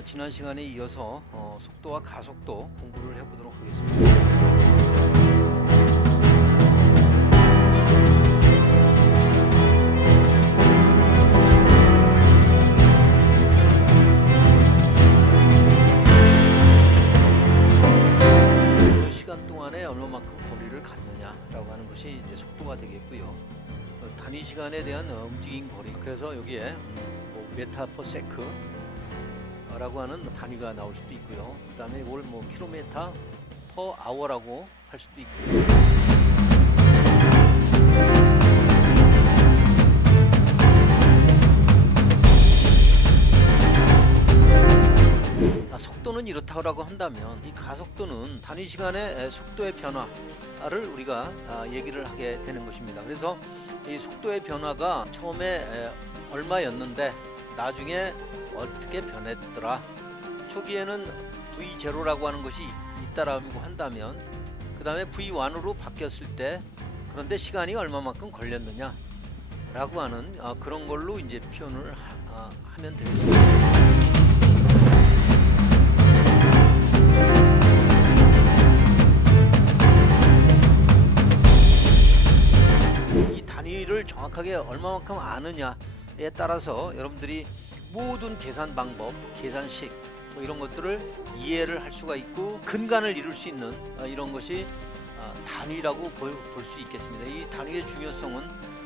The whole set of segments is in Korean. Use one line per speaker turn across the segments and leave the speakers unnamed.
어, 지난 시간에 이어서 어, 속도와 가속도 공부를 해보도록 하겠습니다. 그 시간 동안에 얼마만큼 거리를 갔느냐라고 하는 것이 이제 속도가 되겠고요. 어, 단위 시간에 대한 어, 움직임 거리. 그래서 여기에 음, 뭐 메타 퍼 세크 라고 하는 단위가 나올 수도 있고요. 그 다음에 이걸 뭐 킬로미터 퍼 아워라고 할 수도 있고요. 아, 속도는 이렇다고 한다면 이 가속도는 단위 시간의 에, 속도의 변화를 우리가 아, 얘기를 하게 되는 것입니다. 그래서 이 속도의 변화가 처음에 에, 얼마였는데 나중에 어떻게 변했더라. 초기에는 V0라고 하는 것이 있다라고 한다면 그 다음에 V1으로 바뀌었을 때 그런데 시간이 얼마만큼 걸렸느냐 라고 하는 아, 그런 걸로 이제 표현을 하, 아, 하면 되겠습니다. 이 단위를 정확하게 얼마만큼 아느냐 에 따라서 여러분들이 모든 계산 방법, 계산식 뭐 이런 것들을 이해를 할 수가 있고 근간을 이룰 수 있는 어, 이런 것이 어, 단위라고 볼 수 있겠습니다. 이 단위의 중요성은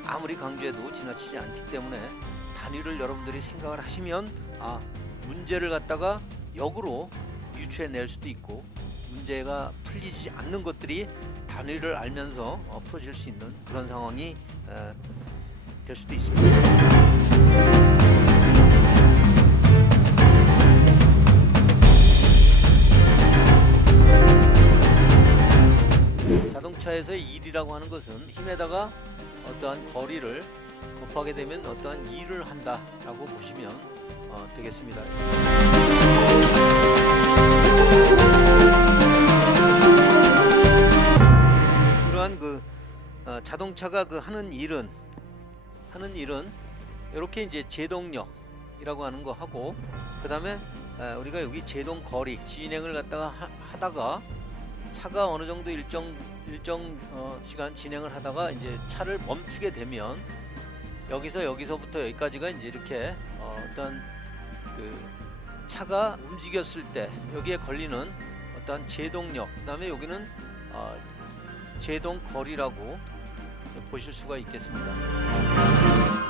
아무리 강조해도 지나치지 않기 때문에 단위를 여러분들이 생각을 하시면 아 문제를 갖다가 역으로 유추해 낼 수도 있고 문제가 풀리지 않는 것들이 단위를 알면서 어, 풀어질 수 있는 그런 상황이 어, 될 수도 있습니다. 자동차에서의 일이라고 하는 것은 힘에다가 어떠한 거리를 곱하게 되면 어떠한 일을 한다라고 보시면 어, 되겠습니다. 이러한 그 어, 자동차가 그 하는 일은 하는 일은 이렇게 이제 제동력이라고 하는 거 하고 그 다음에 우리가 여기 제동 거리 진행을 갖다가 하, 하다가 차가 어느 정도 일정 일정 어, 시간 진행을 하다가 이제 차를 멈추게 되면 여기서 여기서부터 여기까지가 이제 이렇게 어, 어떤 그 차가 움직였을 때 여기에 걸리는 어떤 제동력 그다음에 여기는 어, 제동 거리라고 보실 수가 있겠습니다.